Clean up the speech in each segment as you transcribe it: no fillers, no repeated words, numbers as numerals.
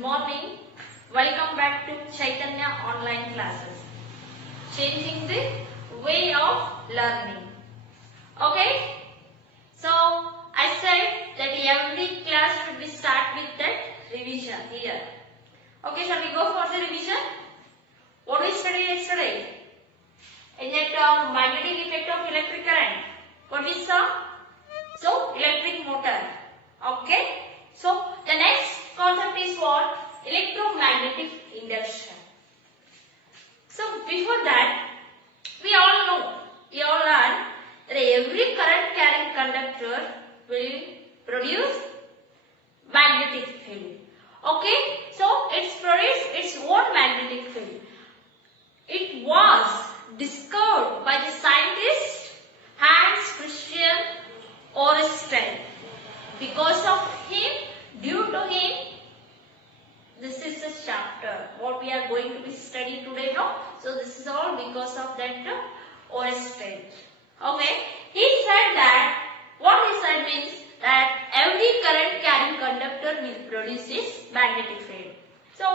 Good morning. Welcome back to Chaitanya online classes. Changing the way of learning. Okay? So, I said that every class should be start with that revision here. Okay, shall we go for the revision? What we studied yesterday? In that magnetic effect of electric current. What we saw? So, electric motor. Okay? So, the next concept is what? Electromagnetic induction. So, before that, we all learn that every current carrying conductor will produce magnetic field. Okay? So, it produces its own magnetic field. It was discovered by the scientist Hans Christian Ørsted. Because of him, due to him, this is a chapter what we are going to be studying today. No? So this is all because of that Ørsted. Okay? He said that, what he said means that every current carrying conductor will produce its magnetic field. So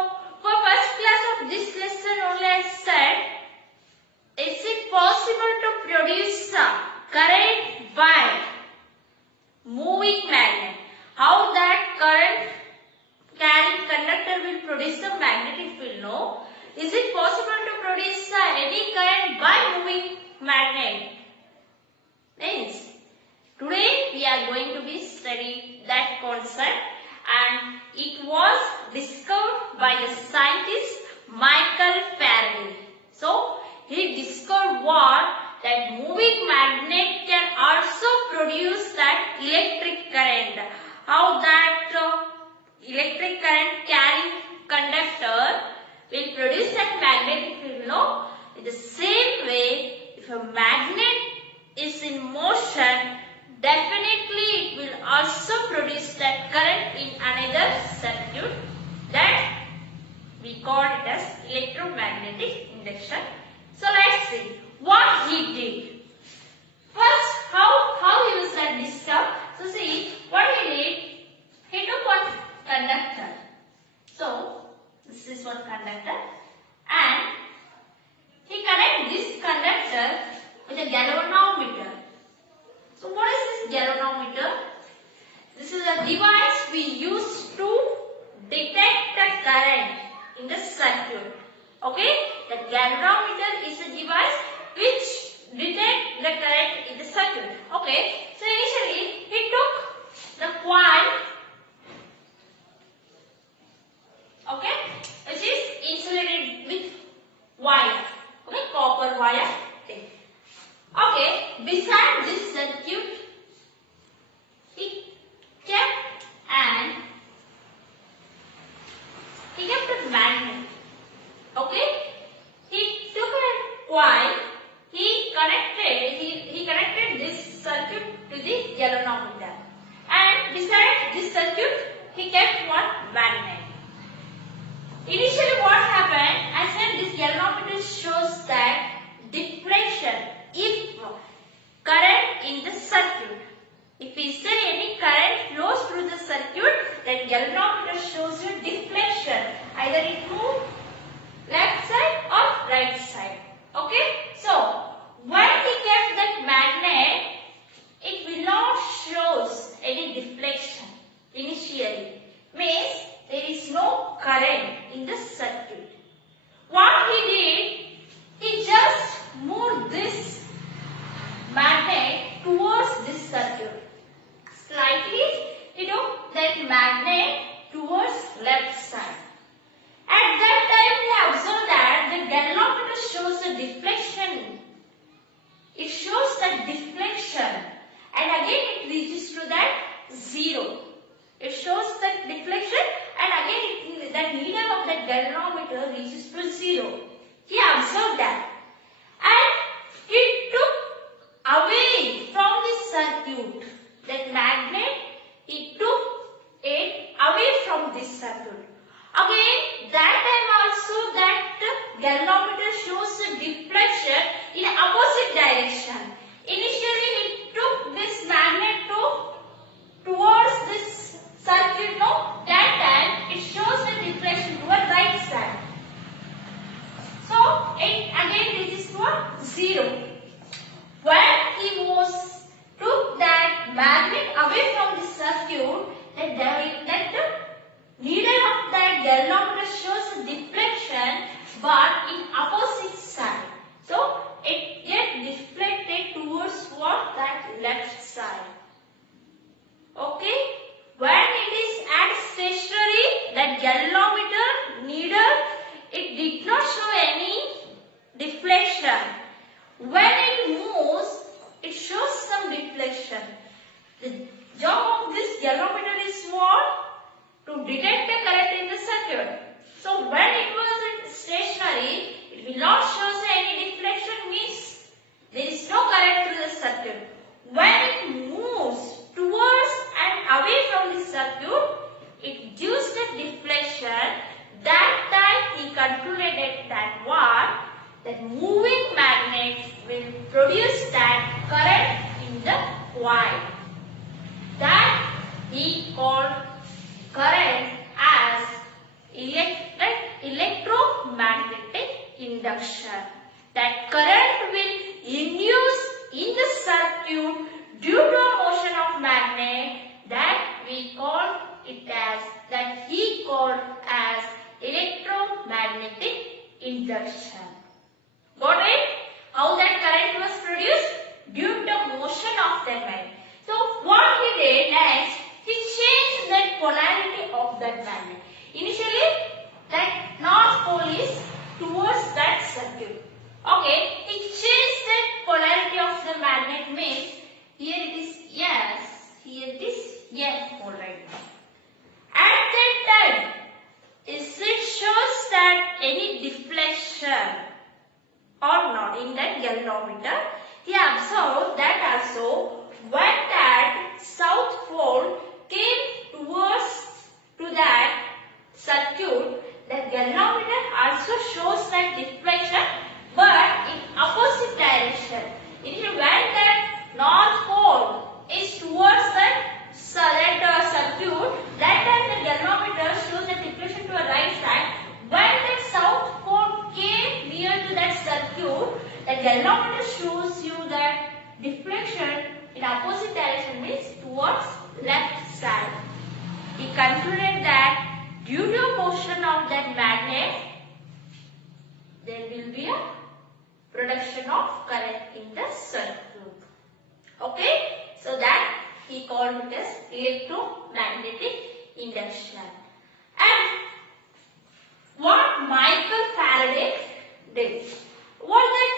for first class of this lesson only I said, is it possible to produce current by moving magnet? How that current carrying conductor will produce a magnetic field? No. Is it possible to produce any current by moving magnet? Means today we are going to be studying that concept, and it was discovered by the scientist Michael Faraday. So he discovered what? That moving magnet can also produce that electric current. How that electric current carrying conductor will produce that magnetic field? No? In the same way, if a magnet is in motion, definitely it will also produce that current in another circuit. That we call it as electromagnetic induction. So let's see what he did. First, how he used that this stuff. So see what he did. He took one conductor. So this is one conductor, and he connected this conductor with a galvanometer. So what is this galvanometer? This is a device we use to detect the current in the circuit. Okay? The galvanometer is a device which detects the current in the circuit. Okay? So initially he took the coil, okay, which is insulated with wire. Okay, copper wire. Okay, beside this circuit, he kept a magnet. Okay, he took a coil. He connected this circuit to the galvanometer, and beside this circuit, he kept one magnet. Initially, what happened? I said this galvanometer shows that deflection. If current in the circuit, if we say any current flows through the circuit, then galvanometer shows you deflection. Either it moves left side or right side. Okay? So when he kept that magnet, it will not shows any deflection initially. Means there is no current in the circuit. What he did, he just moved this magnet towards this circuit. Slightly, he took that magnet towards left side. At that time, he observed that the galvanometer shows the deflection. It shows the deflection, and again it reaches to that zero. It shows that deflection, and again the needle of that galvanometer reaches to zero. He observed that, and he took away from the circuit that magnet. He took it away from this circuit. Again, that time also that galvanometer shows the deflection in opposite direction. Initially, he took this magnet towards this circuit. No, that time it shows the deflection he called current as electromagnetic induction. That current will induce in the circuit due to a motion of magnet, that we call it as, that he called as electromagnetic induction. Got it? How that current was produced? Due to motion of that magnet. So what he did next, he changed that polarity of that magnet. Initially that north pole is towards that circuit. Okay, he changed that polarity of the magnet, means here it is yes, here it is yes pole right now. At that time, it shows that any deflection or not in that galvanometer. He observed that also when that south pole came towards to that circuit, the galvanometer also shows that deflection, but in opposite direction. When that north pole is towards that circuit, that time the galvanometer shows the deflection to a right side. When that south pole came near to that circuit, the galvanometer shows you that deflection in opposite direction, means towards left side. He concluded that due to motion of that magnet, there will be a production of current in the circuit. Okay, so that he called it as electromagnetic induction. And what Michael Faraday did, what that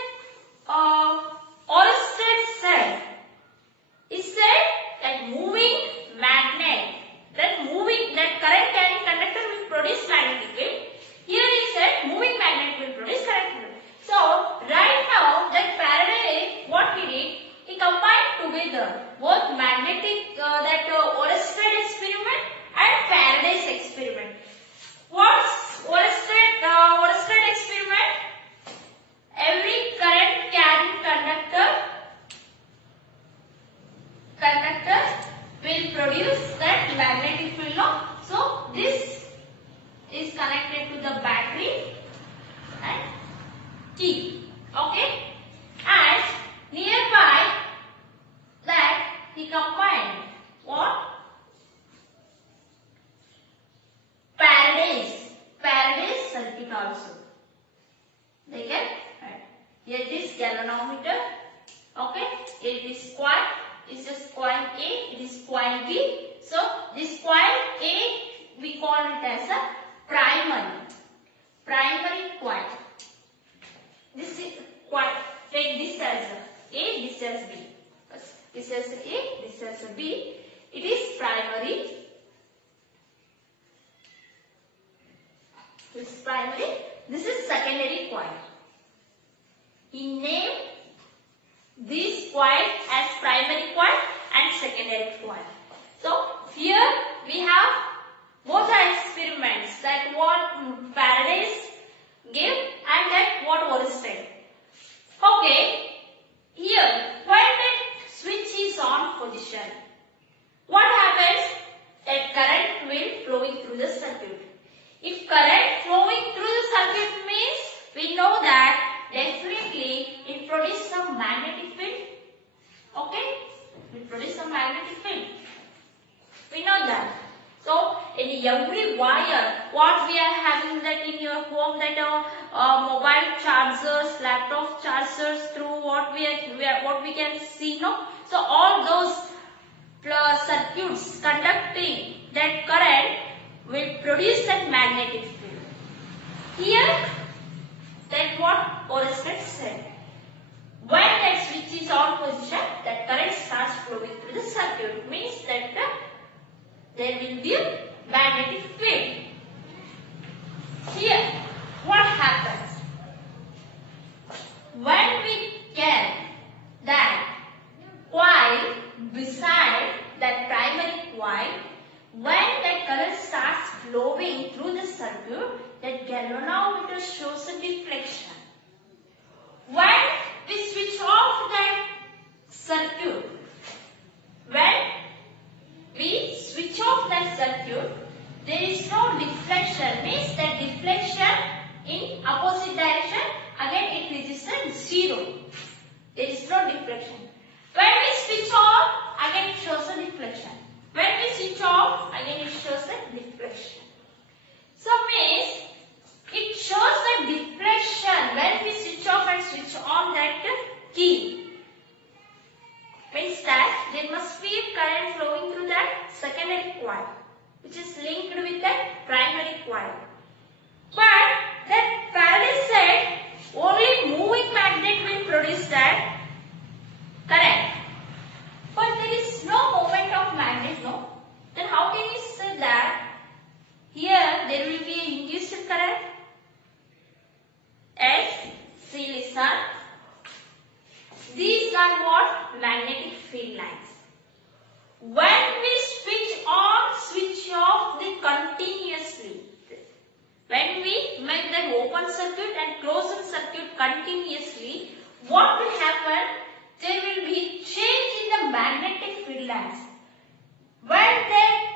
Oersted said, he said that moving magnet, that current carrying conductor will produce magnetic field. Here he said moving magnet will produce current field. So right now that Faraday, what he did, he combined together both magnetic Oersted experiment and Faraday's experiment. What's Oersted experiment? Every current carrying conductor will produce that magnetic field. So this is connected to the battery and T. Okay, and nearby that he combined what? Faraday's circuit also. They get right. Here it is galvanometer. Okay, here it is coil. This is coil A. It is coil B. So this coil A we call it as a primary coil. This is coil. Take this as A. This as B. This as A. This as B. It is primary. This is primary. This is secondary coil. He named this coil as primary coil and secondary coil. So here we have both are experiments, that what Faraday's gave and that what Oersted. Okay, here when the switch is on position, what happens? That current will flowing through the circuit. If current flowing through the circuit means, we know that definitely it produces some magnetic field. Okay, it produces some magnetic field. We know that. So in every wire, what we are having that in your home, that mobile chargers, laptop chargers, through what we can see, no. So all those circuits conducting that current will produce that magnetic field. Here, that what Oersted said. When that switch is on position, that current starts flowing through the circuit. Means that there will be a magnetic field. Here, what happens? When we get that coil beside that primary coil, when that current starts flowing through the circuit, that galvanometer shows a deflection. When we switch off that circuit, when we switch deflection means that deflection in opposite direction, again it registered 0. There is no deflection. When we switch on, again it shows a deflection. When we switch off, again it shows a deflection. So means it shows the deflection when we switch off and switch on that key. Means that there must be current flowing through that secondary coil, which is linked with that primary coil. But that Faraday said only moving magnet will produce that current. But there is no movement of magnet, no? Then how can you say that here there will be an induced current? Yes, see, listen. These are what? Magnetic field lines. When we switch on, switch off the continuously. When we make that open circuit and closed circuit continuously, what will happen? There will be change in the magnetic field lines. When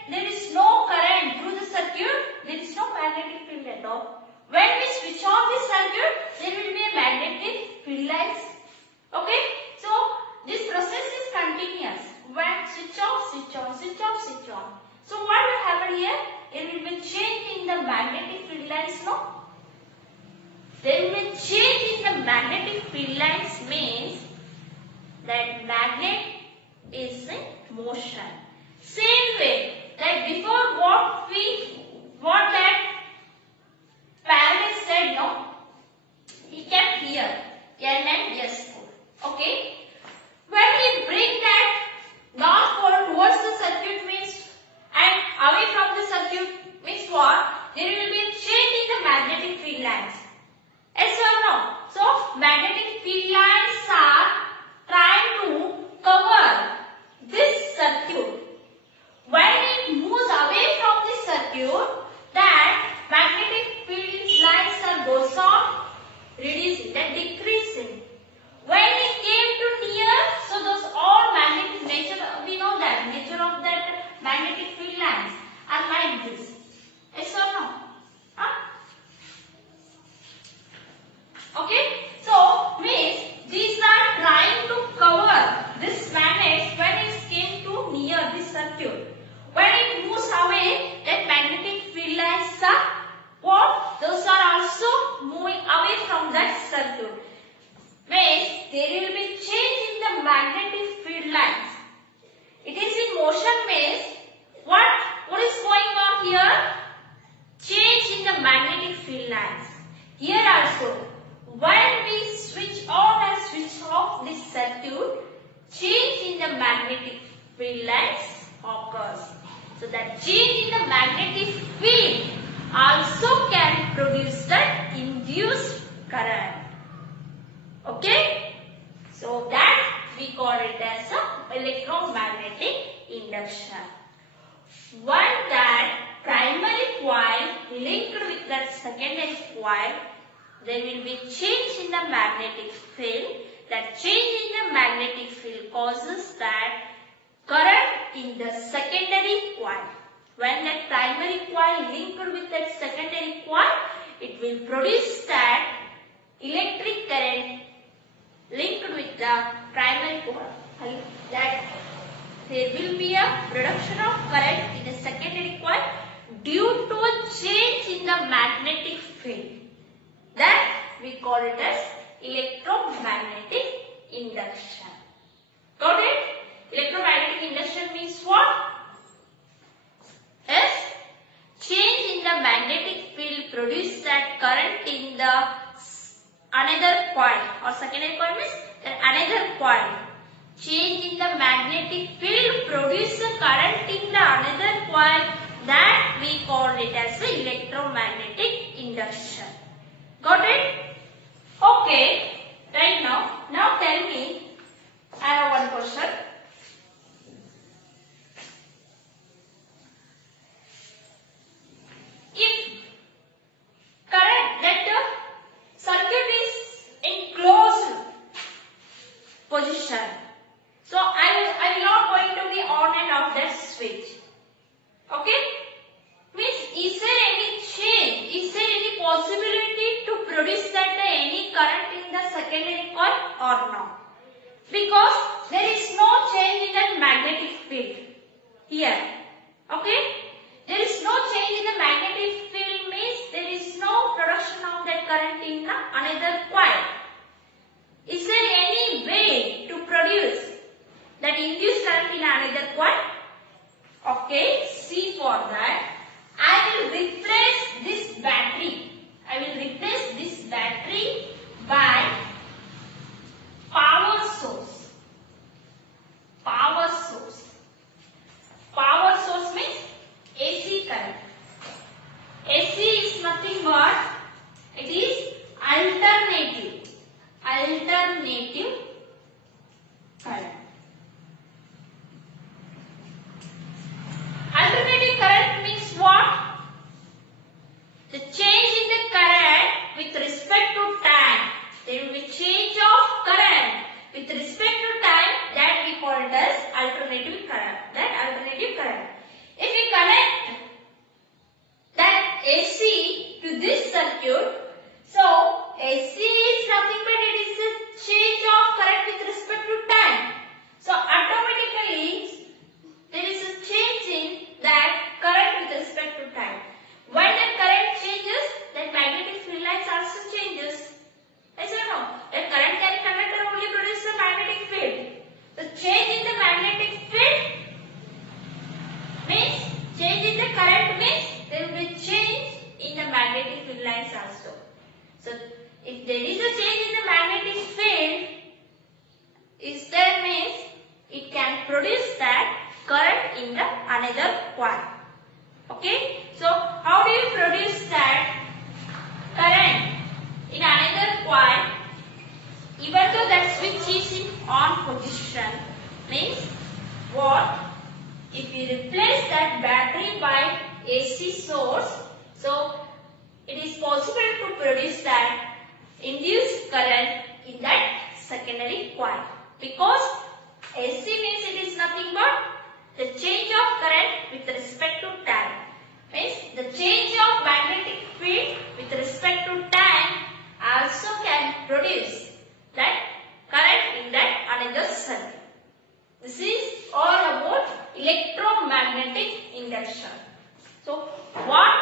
there is no current through the circuit, there is no magnetic field at all. When we switch on the circuit, there will be a magnetic field lines. Okay? So, this process is continuous. When switch off, switch on, switch off, switch on. So, what will happen here? There will be change in the magnetic field lines, no? There will be change in the magnetic field lines means that magnet is in motion. Same way that before what that Faraday said, no? He kept here N and S pole. Okay? When we bring that north pole towards the circuit means and away from the circuit means what? There will be a change in the magnetic field lines. Yes or no? So magnetic field lines are trying to cover this circuit. When it moves away from the circuit, that magnetic field lines are goes on reducing, that decreasing. When it came to near, so those all magnetic nature, we know that nature of that magnetic field lines are like this. Yes or no? Huh? Okay, so means these are trying to cover this magnet when it came to near this circuit. When it moves away, that magnetic field lines are what? Those are also moving away from that circuit. Means there will be change in the magnetic field lines. It is in motion means what is going on here? Change in the magnetic field lines. Here also, when we switch on and switch off this circuit, change in the magnetic field lines occurs. So that change in the magnetic field also can produce that induced current. Okay? So that we call it as a electromagnetic induction. When that primary coil linked with that secondary coil, there will be change in the magnetic field. That change in the magnetic field causes that current in the secondary coil. When that primary coil linked with that secondary coil, it will produce that electric current linked with the primary coil. That there will be a production of current in the secondary coil due to a change in the magnetic field. That we call it as electromagnetic induction. Got it? Electromagnetic induction means what? Yes, change in the magnetic field produce that current in the another coil, or secondary coil means another coil. Change in the magnetic field produce the current in the another coil, that we call it as the electromagnetic induction. Got it? Okay. Right now tell me, I have one question. If current, that circuit is in closed position, so I will not going to be on and off that switch. Okay? Means is there any change secondary coil or not? Because there is no change in the magnetic field here. Okay? There is no change in the magnetic field means there is no production of that current in another coil. Is there any way to produce that induced current in another coil? Okay, see for that. I will replace this battery. I will replace this battery by power source. Power source. Power source means AC current. AC is nothing but it is alternative current. Alternative current means what? The change in the current with respect to time. There will be change of current with respect to time, that we call it as alternative current. If we connect that AC to this circuit, so AC is nothing but it is a change of current with respect to time. So automatically there is a change in that current with respect to time. When the current changes, that magnetic field lines also changes. Yes or no? The current carrying conductor only produces the magnetic field. The change in the magnetic field means change in the current means there will be change in the magnetic field lines also. So if there is a change in the magnetic field, is there means it can produce that current in the another coil. Okay, so how do you produce that current in another coil? Even though that switch is in on position, means what? If you replace that battery by AC source, so it is possible to produce that induced current in that secondary coil. Because AC means it is nothing but the change of current with respect to time. Means the change of magnetic field with respect to time also can produce that current in that another circuit. This is all about electromagnetic induction. So what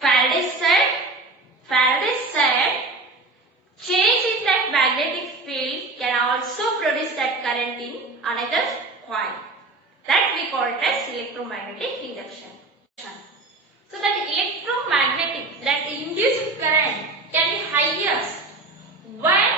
Faraday said? Faraday said change in that magnetic field can also produce that current in another coil. That we call it as electromagnetic induction. So that electromagnetic, that induced current can be highest when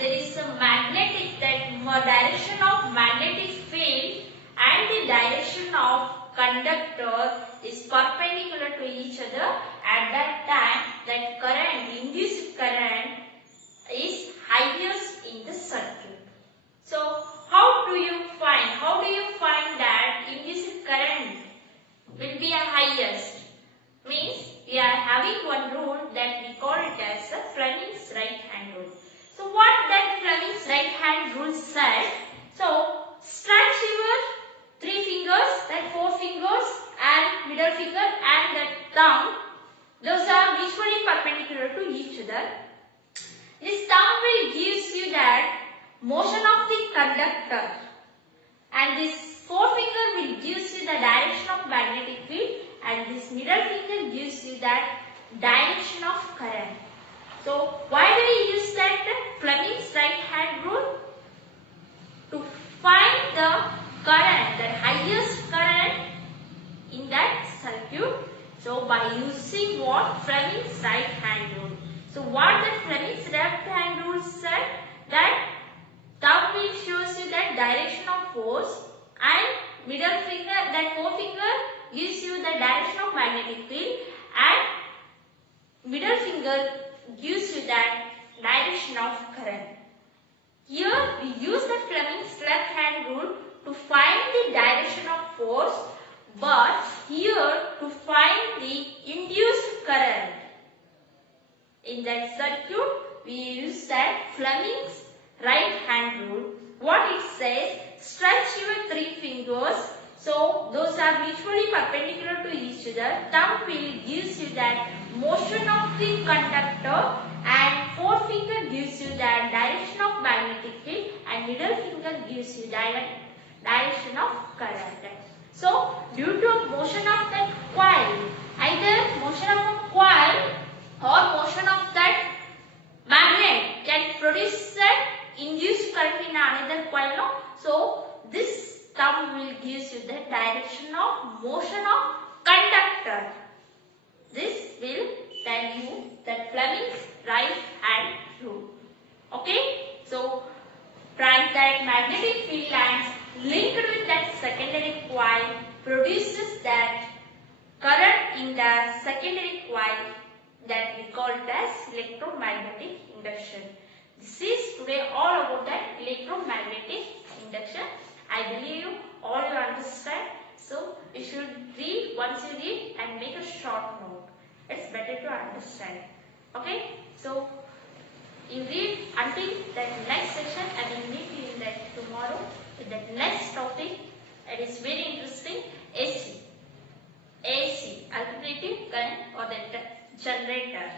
there is a magnetic, that direction of magnetic field and the direction of conductor is perpendicular to each other. At that time, that current, induced current is highest in the circuit. So how do you find that induced current will be a highest? Means we are having one rule that we call it as the Fleming's right hand rule. So what that Fleming's right hand rule said? So stretch your three fingers, that four fingers and middle finger and that thumb. Those are visually perpendicular to each other. This thumb will gives you that motion of the conductor, and this forefinger will gives you the direction of magnetic field, and this middle finger gives you that direction of current. So why do we use that Fleming's right hand rule? To find the current, the highest current in that circuit. So by using what? Fleming's right hand rule. So what the Fleming's right hand rule said? That thumb will shows you that direction of force, and middle finger, that forefinger gives you the direction of magnetic field, and middle finger gives you that direction of current. Here we use the Fleming's left hand rule to find the direction of force, but here to find the induced current. In that circuit we use that Fleming's right hand rule. What it says, stretch your three fingers, so those are mutually perpendicular to each other. Thumb will gives you that motion of the conductor, and forefinger gives you the direction of magnetic field and middle finger gives you direction of current. So due to motion of that coil, either motion of a coil or motion of that magnet can produce that induced current in another coil. No? So this term will gives you the direction of motion of conductor. This will tell you that Fleming's right hand rule. Okay, so that magnetic field lines linked with that secondary coil produces that current in the secondary coil that we call it as electromagnetic induction. This is today all about that electromagnetic induction. I believe all you understand. So you should read, once you read and make a short note. It's better to understand. Okay, so you read until that next session and we meet you in that tomorrow with the next topic. It is very interesting. AC, alternating current or the generator.